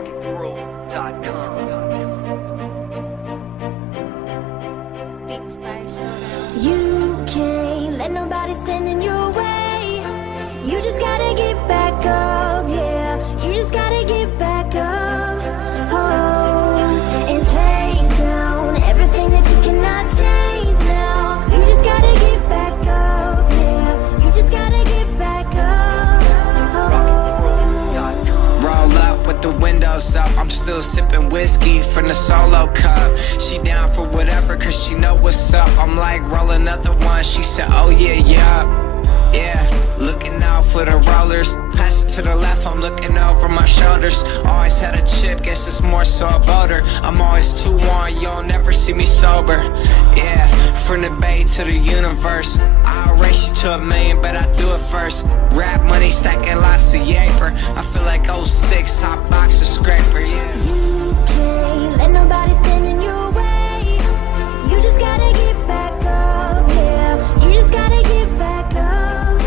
rocketbro.com. Beats by Showdown. You can't let nobody stand in your way. You just gotta get back up, yeah. You just gotta get back up, oh, and take down everything that you cannot change now. You just gotta get back up, yeah. You just gotta get back up, oh. rocketbro.com. Roll up with the windows up, I'm still sipping whiskey from the solo cup. She down for whatever cause she know what's up. I'm like roll another one, she said oh yeah, yeah. Yeah, looking out for the rollers. Pass it to the left, I'm looking over my shoulders. Always had a chip, guess it's more so about her. I'm always too on, y'all never see me sober. Yeah, from the bay to the universe. I'll race you to a million, but I do it first. Rap money stacking lots of yaper. I feel like 06, hot box of scraper, yeah. You can't let nobody stand in your way. You just gotta get back up, yeah. You just gotta get back up,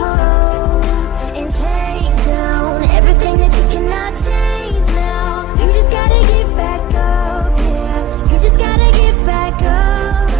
oh, and take down everything that you cannot change now. You just gotta get back up, yeah. You just gotta get back up,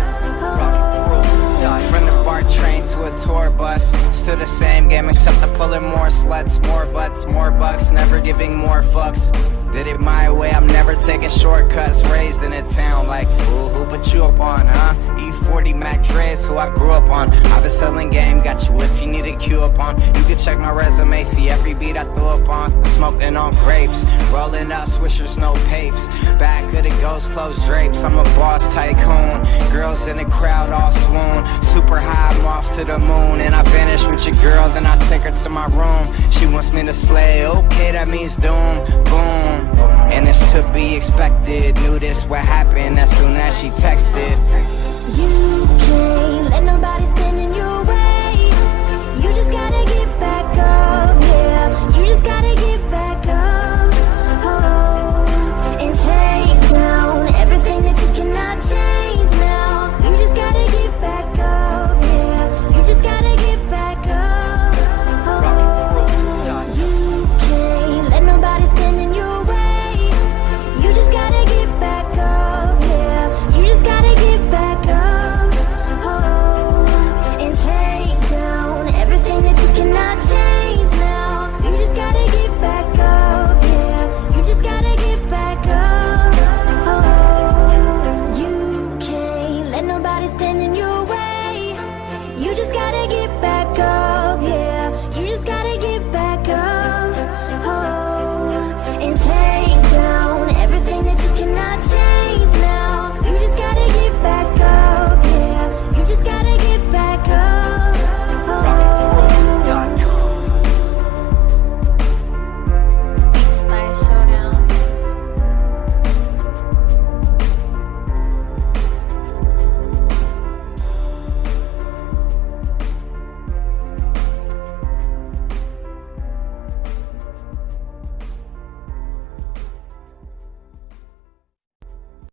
oh. From the BART train to a tour bus, still the same game except I'm pulling more sluts, more butts, more bucks, never giving more fucks. Did it my way, I'm never taking shortcuts. Raised in a town like fool, who put you up on, huh? E40 Mac Dre's who I grew up on. I've been selling game, got you if you need a cue up on. You can check my resume, see every beat I threw up on. Smoking on grapes, rolling up swishers, no papes. Back of the ghost closed drapes, I'm a boss tycoon. Girls in the crowd all swoon. Super high, I'm off to the moon. And I vanish with your girl, then I take her to my room. She wants me to slay, okay that means doom, boom. And it's to be expected. Knew this would happen as soon as she texted. You can't let nobody stand